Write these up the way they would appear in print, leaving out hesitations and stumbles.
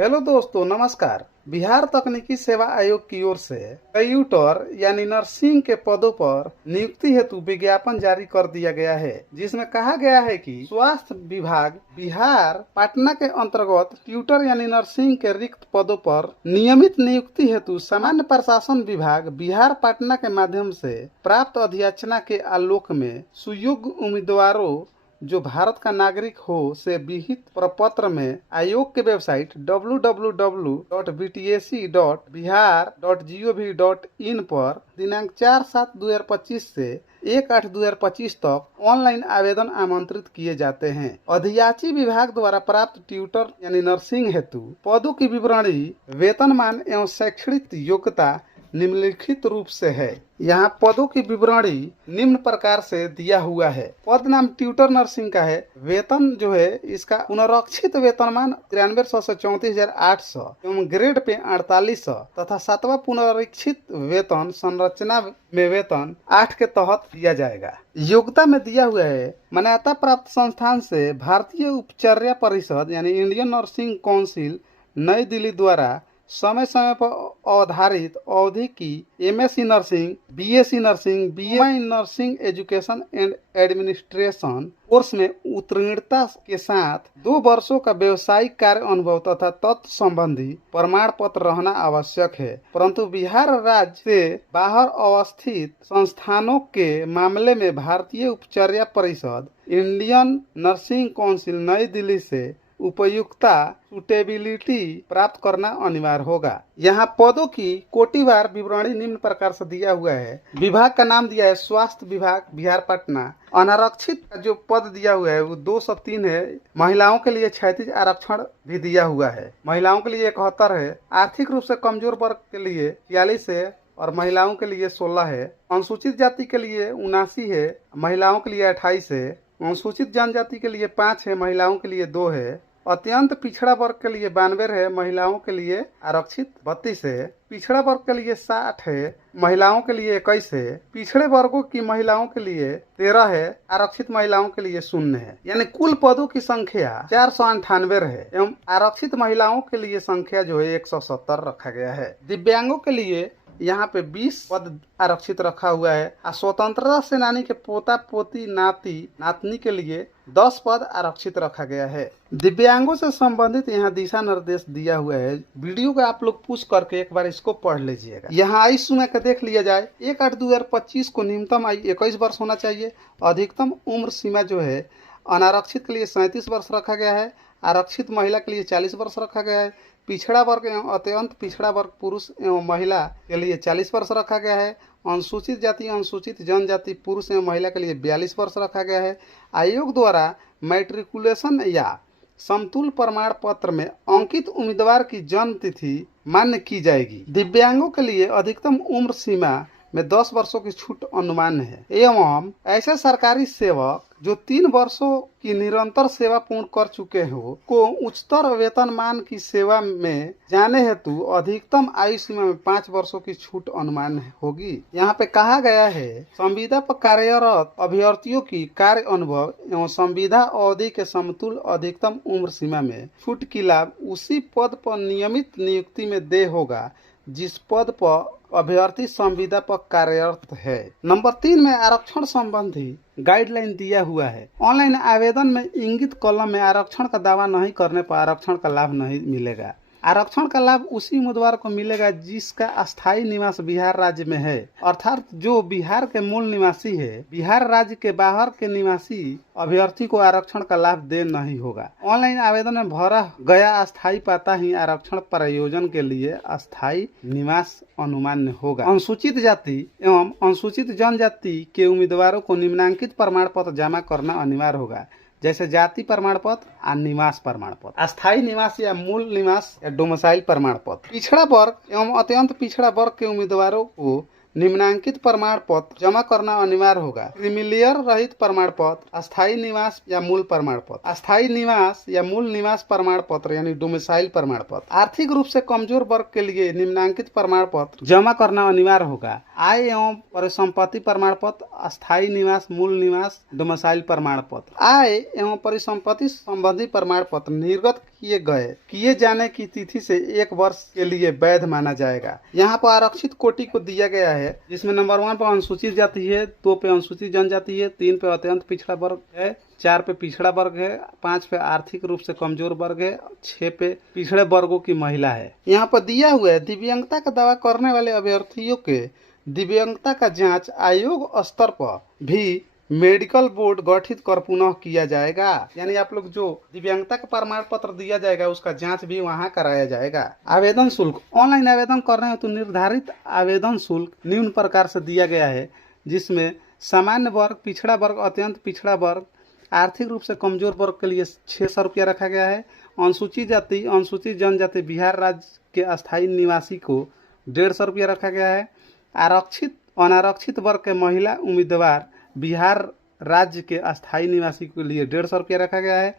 Hello दोस्तों, नमस्कार। बिहार तकनीकी सेवा आयोग की ओर से ट्यूटर यानी नर्सिंग के पदों पर नियुक्ति हेतु विज्ञापन जारी कर दिया गया है, जिसमें कहा गया है कि स्वास्थ्य विभाग बिहार पटना के अंतर्गत ट्यूटर यानी नर्सिंग के रिक्त पदों पर नियमित नियुक्ति हेतु सामान्य प्रशासन विभाग बिहार पटना के माध्यम से प्राप्त अधियाचना के आलोक में सुयोग्य उम्मीदवारों जो भारत का नागरिक हो से विहित प्रपत्र में आयोग के वेबसाइट www.btac.bihar.gov.in पर दिनांक 4/7/2025 से 1/8/2025 तक ऑनलाइन आवेदन आमंत्रित किए जाते हैं। अधियाची विभाग द्वारा प्राप्त ट्यूटर यानी नर्सिंग हेतु पदों की विवरणी, वेतनमान एवं शैक्षणिक योग्यता निम्नलिखित रूप से है। यहाँ पदों की विवरणी निम्न प्रकार से दिया हुआ है। पद नाम ट्यूटर नर्सिंग का है। वेतन जो है इसका पुनरीक्षित वेतनमान 9300 से 34,800 एवं ग्रेड पे 4800 तथा 7वां पुनरीक्षित वेतन संरचना में वेतन 8 के तहत दिया जाएगा। योग्यता में दिया हुआ है मान्यता प्राप्त संस्थान से भारतीय उपचार्य परिषद यानी इंडियन नर्सिंग काउंसिल नई दिल्ली द्वारा समय समय पर आधारित अवधि की MSc nursing, BSc nursing, BA in nursing education and administration course में उत्तीर्णता के साथ 2 वर्षों का व्यवसायिक कार्य अनुभव तथा तत्व संबंधी प्रमाण पत्र रहना आवश्यक है। परंतु बिहार राज्य से बाहर अवस्थित संस्थानों के मामले में भारतीय उपचार्य परिषद इंडियन नर्सिंग काउंसिल नई दिल्ली से उपयुक्तता सुटेबिलिटी प्राप्त करना अनिवार्य होगा। यहाँ पदों की कोटिवार विवरणी निम्न प्रकार से दिया हुआ है। विभाग का नाम दिया है स्वास्थ्य विभाग बिहार पटना। अनारक्षित जो पद दिया हुआ है वो 2 से 3 है। महिलाओं के लिए 36 आरक्षण भी दिया हुआ है। महिलाओं के लिए 71 है। आर्थिक रूप से कमजोर वर्ग के लिए 42 है और महिलाओं के लिए 16 है। अनुसूचित जाति के लिए 79 है, महिलाओं के लिए 28 है। अनुसूचित जनजाति के लिए 5 है, महिलाओं के लिए 2 है। अत्यंत पिछड़ा वर्ग के लिए 92 है, महिलाओं के लिए आरक्षित 32 है। पिछड़ा वर्ग के लिए 60 है, महिलाओं के लिए 21 है। पिछड़े वर्गों की महिलाओं के लिए 13 है, आरक्षित महिलाओं के लिए 0 है। यानी कुल पदों की संख्या 498 है एवं आरक्षित महिलाओं के लिए संख्या जो है 170 रखा गया है। दिव्यांगों के लिए यहाँ पे 20 पद आरक्षित रखा हुआ है। स्वतंत्रता सेनानी के पोता पोती नाती नातनी के लिए 10 पद आरक्षित रखा गया है। दिव्यांगों से संबंधित यहाँ दिशा निर्देश दिया हुआ है। वीडियो को आप लोग पूछ करके एक बार इसको पढ़ लीजिएगा। यहाँ आयु सीमा का देख लिया जाए। 1/8/2025 को न्यूनतम आयु 21 वर्ष होना चाहिए। अधिकतम उम्र सीमा जो है अनारक्षित के लिए 37 वर्ष रखा गया है। आरक्षित महिला के लिए 40 वर्ष रखा गया है। पिछड़ा वर्ग एवं अत्यंत पिछड़ा वर्ग पुरुष एवं महिला के लिए 40 वर्ष रखा गया है। अनुसूचित जाति अनुसूचित जनजाति पुरुष एवं महिला के लिए 42 वर्ष रखा गया है। आयोग द्वारा मैट्रिकुलेशन या समतुल्य प्रमाण पत्र में अंकित उम्मीदवार की जन्म तिथि मान्य की जाएगी। दिव्यांगों के लिए अधिकतम उम्र सीमा में 10 वर्षों की छूट अनुमान है एवं ऐसे सरकारी सेवक जो 3 वर्षों की निरंतर सेवा पूर्ण कर चुके हो को उच्चतर वेतनमान की सेवा में जाने हेतु अधिकतम आयु सीमा में 5 वर्षों की छूट अनुमान होगी। यहाँ पे कहा गया है संविदा पर कार्यरत अभ्यर्थियों की कार्य अनुभव एवं संविदा अवधि के समतुल्य अधिकतम उम्र सीमा में छूट की लाभ उसी पद पर नियमित नियुक्ति में दे होगा जिस पद पर अभ्यर्थी संविदा पर कार्यरत है। नंबर 3 में आरक्षण संबंधी गाइडलाइन दिया हुआ है। ऑनलाइन आवेदन में इंगित कॉलम में आरक्षण का दावा नहीं करने पर आरक्षण का लाभ नहीं मिलेगा। आरक्षण का लाभ उसी उम्मीदवार को मिलेगा जिसका अस्थायी निवास बिहार राज्य में है, अर्थात जो बिहार के मूल निवासी है। बिहार राज्य के बाहर के निवासी अभ्यर्थी को आरक्षण का लाभ दे नहीं होगा। ऑनलाइन आवेदन में भरा गया अस्थायी पता ही आरक्षण प्रयोजन के लिए अस्थायी निवास अनुमान्य होगा। अनुसूचित जाति एवं अनुसूचित जनजाति के उम्मीदवारों को निम्नांकित प्रमाण पत्र जमा करना अनिवार्य होगा, जैसे जाति प्रमाण पत्र और निवास प्रमाण पत्र, अस्थायी निवास या मूल निवास या डोमिसाइल प्रमाण पत्र। पिछड़ा वर्ग एवं अत्यंत पिछड़ा वर्ग के उम्मीदवारों को निम्नांकित प्रमाण पत्र जमा करना अनिवार्य होगा। क्रीमीलेयर रहित प्रमाण पत्र, अस्थायी निवास या मूल प्रमाण पत्र, अस्थायी निवास या मूल निवास प्रमाण पत्र यानी डोमिसाइल प्रमाण पत्र। आर्थिक रूप से कमजोर वर्ग के लिए निम्नांकित प्रमाण पत्र जमा करना अनिवार्य होगा। आय एवं परिसंपत्ति प्रमाण पत्र, अस्थायी निवास, मूल निवास, डोमिसाइल प्रमाण पत्र। आय एवं परिसंपत्ति संबंधी प्रमाण पत्र निर्गत किए जाने की तिथि से 1 वर्ष के लिए वैध माना जाएगा। यहाँ पर आरक्षित कोटि को दिया गया है, जिसमें नंबर 1 पर अनुसूचित जाति है, 2 पे अनुसूचित जनजाति है, 3 पे अत्यंत पिछड़ा वर्ग है, 4 पे पिछड़ा वर्ग है, 5 पे आर्थिक रूप से कमजोर वर्ग है, 6 पे पिछड़े वर्गों की महिला है। यहाँ पर दिया हुआ है दिव्यांगता का दावा करने वाले अभ्यर्थियों के दिव्यांगता का जांच आयोग स्तर पर भी मेडिकल बोर्ड गठित कर पुनः किया जाएगा। यानी आप लोग जो दिव्यांगता का प्रमाण पत्र दिया जाएगा उसका जांच भी वहां कराया जाएगा। आवेदन शुल्क, ऑनलाइन आवेदन करने हेतु निर्धारित आवेदन शुल्क निम्न प्रकार से दिया गया है, जिसमें सामान्य वर्ग, पिछड़ा वर्ग, अत्यंत पिछड़ा वर्ग, आर्थिक रूप से कमजोर वर्ग के लिए 600 रुपया रखा गया है। अनुसूचित जाति, अनुसूचित जनजाति, बिहार राज्य के अस्थायी निवासी को 150 रुपया रखा गया है। आरक्षित अनारक्षित वर्ग के महिला उम्मीदवार बिहार राज्य के अस्थायी निवासी के लिए 150 रुपया रखा गया है।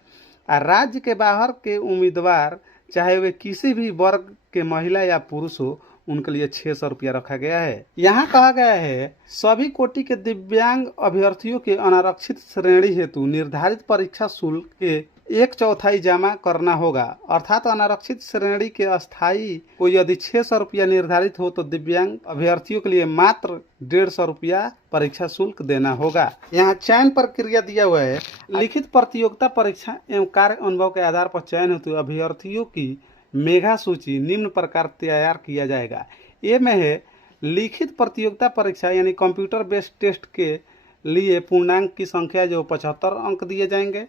और राज्य के बाहर के उम्मीदवार चाहे वे किसी भी वर्ग के महिला या पुरुष हो, उनके लिए 600 रुपया रखा गया है। यहाँ कहा गया है सभी कोटि के दिव्यांग अभ्यर्थियों के अनारक्षित श्रेणी हेतु निर्धारित परीक्षा शुल्क के 1/4 जमा करना होगा। अर्थात अनारक्षित श्रेणी के अस्थायी को यदि 600 रुपया निर्धारित हो तो दिव्यांग अभ्यर्थियों के लिए मात्र 150 रुपया परीक्षा शुल्क देना होगा। यहाँ चयन प्रक्रिया दिया हुआ है। लिखित प्रतियोगिता परीक्षा एवं कार्य अनुभव के आधार पर चयन हेतु अभ्यर्थियों की मेगा सूची निम्न प्रकार तैयार किया जाएगा। ये में है लिखित प्रतियोगिता परीक्षा यानी कंप्यूटर बेस्ड टेस्ट के लिए पूर्णांक की संख्या जो 75 अंक दिए जाएंगे।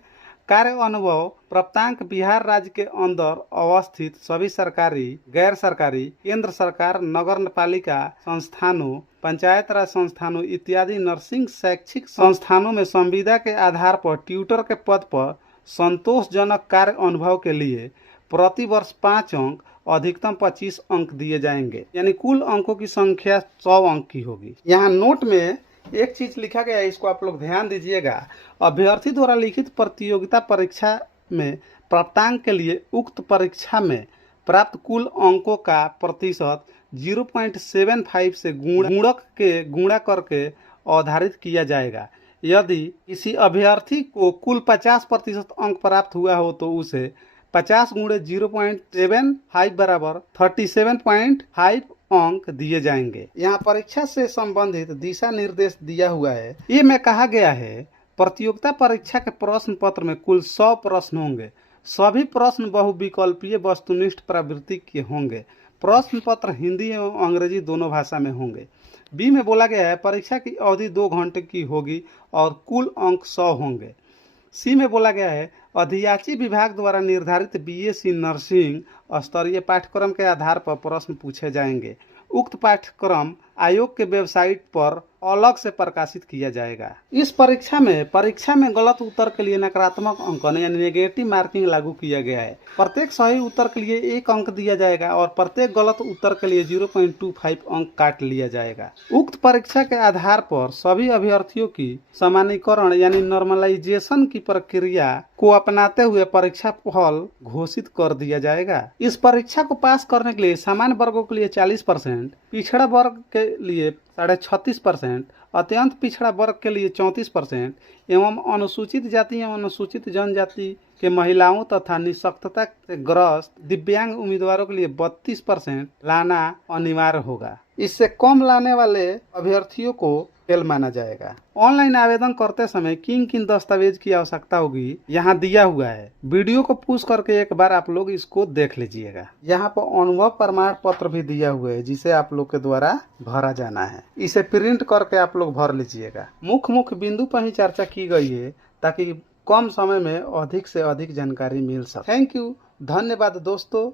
कार्य अनुभव प्राप्तांक बिहार राज्य के अंदर अवस्थित सभी सरकारी, गैर सरकारी, केंद्र सरकार, नगर पालिका संस्थानों, पंचायत राज संस्थानों इत्यादि नर्सिंग शैक्षिक संस्थानों में संविदा के आधार पर ट्यूटर के पद पर संतोषजनक कार्य अनुभव के लिए प्रति वर्ष 5 अंक, अधिकतम 25 अंक दिए जाएंगे। यानी कुल अंकों की संख्या 100 अंक की होगी। यहाँ नोट में एक चीज लिखा गया है, इसको आप लोग ध्यान दीजिएगा। अभ्यर्थी द्वारा लिखित प्रतियोगिता परीक्षा में प्राप्तांक के लिए उक्त परीक्षा में प्राप्त कुल अंकों का प्रतिशत 0.75 से गुणा करके आधारित किया जाएगा। यदि किसी अभ्यर्थी को कुल 50% अंक प्राप्त हुआ हो तो उसे 50 × 0.75 बराबर 37.5 अंक दिए जाएंगे। यहाँ परीक्षा से संबंधित दिशा निर्देश दिया हुआ है। ये में कहा गया है प्रतियोगिता परीक्षा के प्रश्न पत्र में कुल 100 प्रश्न होंगे। सभी प्रश्न बहुविकल्पीय वस्तुनिष्ठ प्रवृत्ति के होंगे। प्रश्न पत्र हिंदी एवं अंग्रेजी दोनों भाषा में होंगे। बी में बोला गया है परीक्षा की अवधि 2 घंटे की होगी और कुल अंक 100 होंगे। सी में बोला गया है अधियाची विभाग द्वारा निर्धारित बीएससी नर्सिंग स्तरीय पाठ्यक्रम के आधार पर प्रश्न पूछे जाएंगे। उक्त पाठ्यक्रम आयोग के वेबसाइट पर अलग से प्रकाशित किया जाएगा। इस परीक्षा में गलत उत्तर के लिए नकारात्मक अंकन यानी नेगेटिव मार्किंग लागू किया गया है। प्रत्येक सही उत्तर के लिए 1 अंक दिया जाएगा और प्रत्येक गलत उत्तर के लिए 0.25 अंक काट लिया जाएगा। उक्त परीक्षा के आधार पर सभी अभ्यर्थियों की सामान्यीकरण यानी नॉर्मलाइजेशन की प्रक्रिया को अपनाते हुए परीक्षा फल घोषित कर दिया जाएगा। इस परीक्षा को पास करने के लिए सामान्य वर्गों के लिए 40%, पिछड़ा वर्ग के लिए 36.5%, अत्यंत पिछड़ा वर्ग के लिए 34% एवं अनुसूचित जाति एवं अनुसूचित जनजाति के महिलाओं तथा निःशक्तता से ग्रस्त दिव्यांग उम्मीदवारों के लिए 32% लाना अनिवार्य होगा। इससे कम लाने वाले अभ्यर्थियों को फेल माना जाएगा। ऑनलाइन आवेदन करते समय किन किन दस्तावेज की आवश्यकता होगी यहाँ दिया हुआ है। वीडियो को पूछ करके एक बार आप लोग इसको देख लीजिएगा। यहाँ पर अनुभव प्रमाण पत्र भी दिया हुआ है जिसे आप लोग के द्वारा भरा जाना है। इसे प्रिंट करके आप लोग भर लीजिएगा। मुख्य बिंदु पर ही चर्चा की गई है ताकि कम समय में अधिक से अधिक जानकारी मिल सके। थैंक यू, धन्यवाद दोस्तों।